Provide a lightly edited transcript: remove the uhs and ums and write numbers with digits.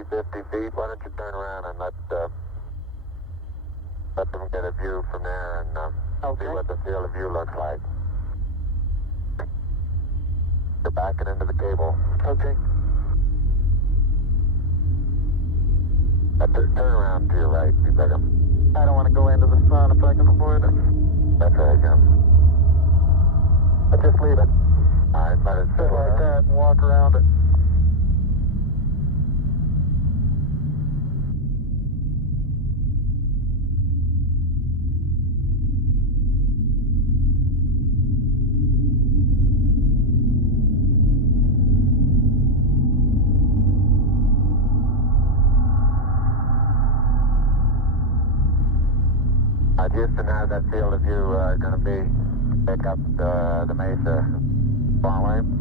approximately 50 feet. Why don't you turn around and let them get a view from there and see what the field of view looks like. You're backing into the cable. Okay. Turn around to your right, you better. I don't want to go into the sun if I can avoid it. That's right, Jim. I'll just leave it. All right, let it Sit like that and walk around it. Houston, how's that field of view going to be? Pick up the mesa far away?